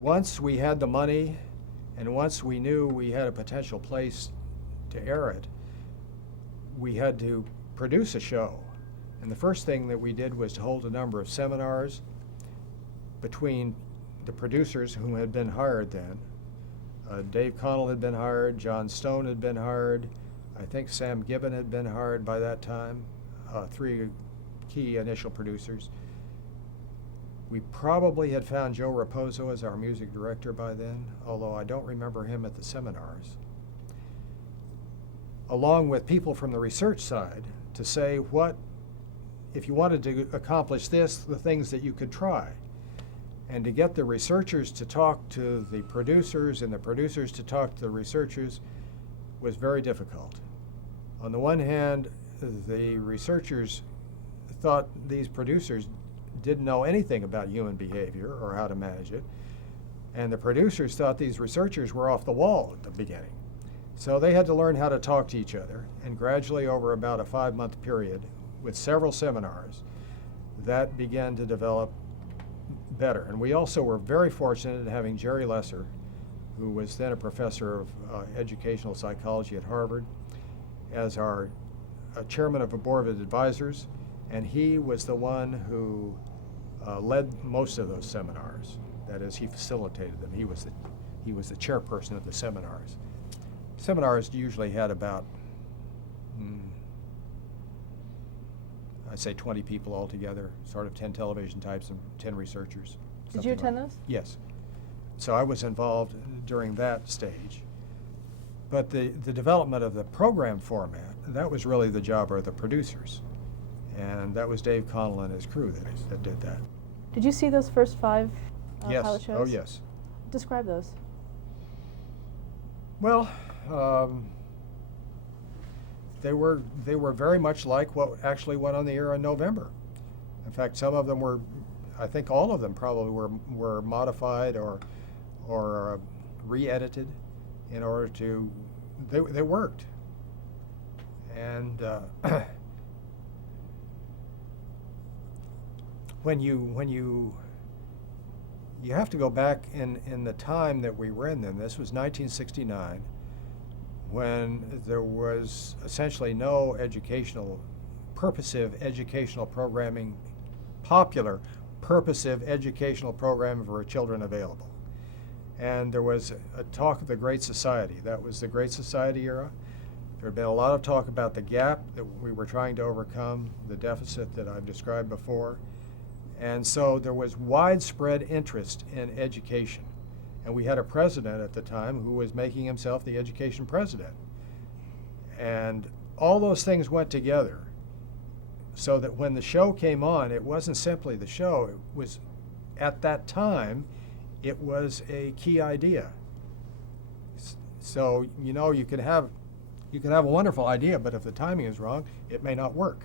Once we had the money and once we knew we had a potential place to air it, we had to produce a show. And the first thing that we did was to hold a number of seminars between the producers who had been hired then. Dave Connell had been hired, John Stone had been hired, I think Sam Gibbon had been hired by that time, three key initial producers. We probably had found Joe Raposo as our music director by then, although I don't remember him at the seminars. Along with people from the research side to say what, if you wanted to accomplish this, the things that you could try. And to get the researchers to talk to the producers and the producers to talk to the researchers was very difficult. On the one hand, the researchers thought these producers didn't know anything about human behavior or how to manage it, and the producers thought these researchers were off the wall at the beginning. So they had to learn how to talk to each other, and gradually over about a 5-month period with several seminars, that began to develop better. And we also were very fortunate in having Jerry Lesser, who was then a professor of educational psychology at Harvard, as our chairman of a board of advisors, and he was the one who led most of those seminars. That is, he facilitated them. He was the chairperson of the seminars. Seminars usually had about, I'd say 20 people altogether, sort of 10 television types and 10 researchers. Did you attend those? Yes. So I was involved during that stage. But the development of the program format, that was really the job of the producers. And that was Dave Connell and his crew that did that. Did you see those first 5 yes. pilot shows? Oh, yes. Describe those. Well, they were very much like what actually went on the air in November. In fact, some of them were, I think all of them probably were modified or re-edited in order to, they worked. And when you have to go back in the time that we were in then. This was 1969, when there was essentially no purposive educational programming, popular purposive educational programming for children available. And there was a talk of the Great Society. That was the Great Society era. There had been a lot of talk about the gap that we were trying to overcome, the deficit that I've described before. And so there was widespread interest in education. And we had a president at the time who was making himself the education president. And all those things went together so that when the show came on, it wasn't simply the show. It was, at that time, it was a key idea. So, you know, you can have a wonderful idea, but if the timing is wrong, it may not work.